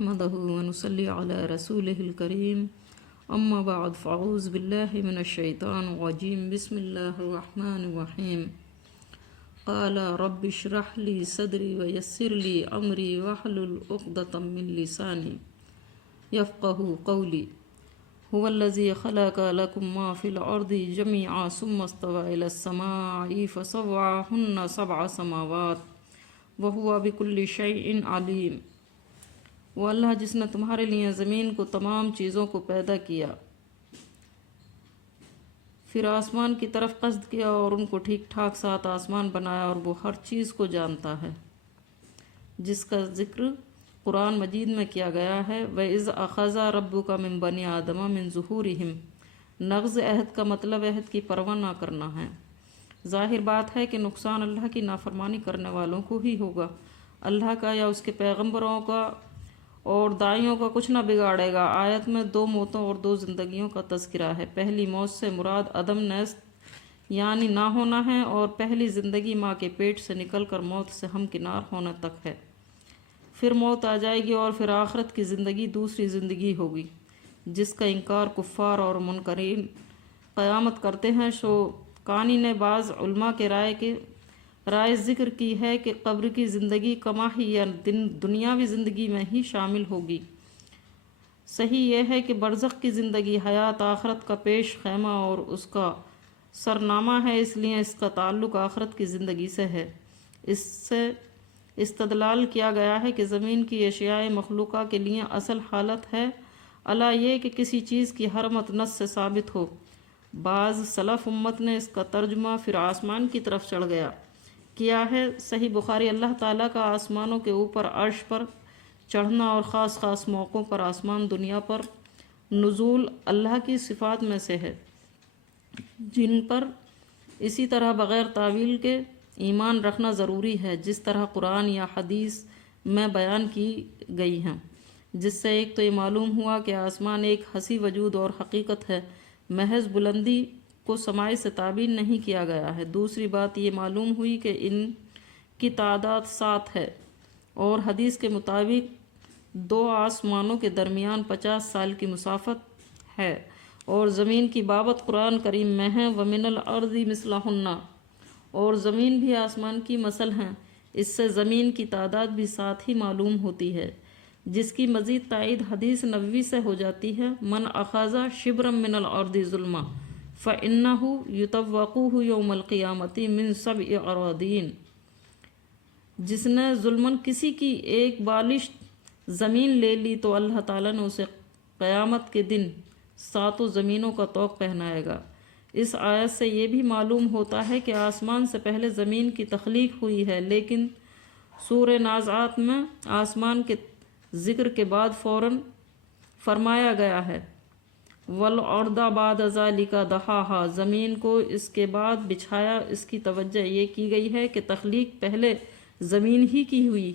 نحمده ونصلي على رسوله الكريم أما بعد فأعوذ بالله من الشيطان الرجيم بسم الله الرحمن الرحيم قال رب اشرح لي صدري ويسر لي أمري واحلل عقدة من لساني يفقهوا قولي هو الذي خلق لكم ما في الأرض جميعا ثم استوى إلى السماء فسواهن سبع سماوات وهو بكل شيء عليم۔ وہ اللہ جس نے تمہارے لیے زمین کو تمام چیزوں کو پیدا کیا، پھر آسمان کی طرف قصد کیا اور ان کو ٹھیک ٹھاک سات آسمان بنایا، اور وہ ہر چیز کو جانتا ہے، جس کا ذکر قرآن مجید میں کیا گیا ہے۔ وَإِذْ أَخَذَ رَبُّكَ مِن بَنِي آدَمَ مِن ظُهُورِهِمْ، نقض عہد کا مطلب عہد کی پرواہ نہ کرنا ہے۔ ظاہر بات ہے کہ نقصان اللہ کی نافرمانی کرنے والوں کو ہی ہوگا، اللہ کا یا اس کے پیغمبروں کا اور داعیوں کا کچھ نہ بگاڑے گا۔ آیت میں دو موتوں اور دو زندگیوں کا تذکرہ ہے۔ پہلی موت سے مراد عدم نیست یعنی نہ ہونا ہے، اور پہلی زندگی ماں کے پیٹ سے نکل کر موت سے ہمکنار ہونے تک ہے۔ پھر موت آ جائے گی اور پھر آخرت کی زندگی دوسری زندگی ہوگی، جس کا انکار کفار اور منکرین قیامت کرتے ہیں۔ شوکانی نے بعض علماء کے رائے ذکر کی ہے کہ قبر کی زندگی کما ہی یا دنیاوی زندگی میں ہی شامل ہوگی۔ صحیح یہ ہے کہ برزخ کی زندگی حیات آخرت کا پیش خیمہ اور اس کا سرنامہ ہے، اس لیے اس کا تعلق آخرت کی زندگی سے ہے۔ اس سے استدلال کیا گیا ہے کہ زمین کی اشیاء مخلوقہ کے لیے اصل حالت ہے الا یہ کہ کسی چیز کی حرمت نص سے ثابت ہو۔ بعض سلف امت نے اس کا ترجمہ پھر آسمان کی طرف چڑھ گیا کیا ہے۔ صحیح بخاری اللہ تعالیٰ کا آسمانوں کے اوپر عرش پر چڑھنا اور خاص خاص موقعوں پر آسمان دنیا پر نزول اللہ کی صفات میں سے ہے، جن پر اسی طرح بغیر تعویل کے ایمان رکھنا ضروری ہے، جس طرح قرآن یا حدیث میں بیان کی گئی ہیں۔ جس سے ایک تو یہ معلوم ہوا کہ آسمان ایک حسی وجود اور حقیقت ہے، محض بلندی کو سماع سے تعبیر نہیں کیا گیا ہے۔ دوسری بات یہ معلوم ہوئی کہ ان کی تعداد 7 ہے، اور حدیث کے مطابق دو آسمانوں کے درمیان 50 سال کی مسافت ہے، اور زمین کی بابت قرآن کریم میں ہے وَمِنَ الْأَرْضِ مِثْلَهُنَّ، اور زمین بھی آسمان کی مثل ہیں۔ اس سے زمین کی تعداد بھی 7 ہی معلوم ہوتی ہے، جس کی مزید تائید حدیث نبوی سے ہو جاتی ہے من اخذ شبرا من الارض ظلما فانه یطوقوه یوم القیامت من 7 اراضین، جس نے ظلمن کسی کی ایک بالشت زمین لے لی تو اللہ تعالیٰ نے اسے قیامت کے دن 7 زمینوں کا طوق پہنائے گا۔ اس آیت سے یہ بھی معلوم ہوتا ہے کہ آسمان سے پہلے زمین کی تخلیق ہوئی ہے، لیکن سورہ نازعات میں آسمان کے ذکر کے بعد فوراً فرمایا گیا ہے وَالْأَرْضَ بَعْدَ ذَلِكَ دَحَاهَا، زمین کو اس کے بعد بچھایا۔ اس کی توجہ یہ کی گئی ہے کہ تخلیق پہلے زمین ہی کی ہوئی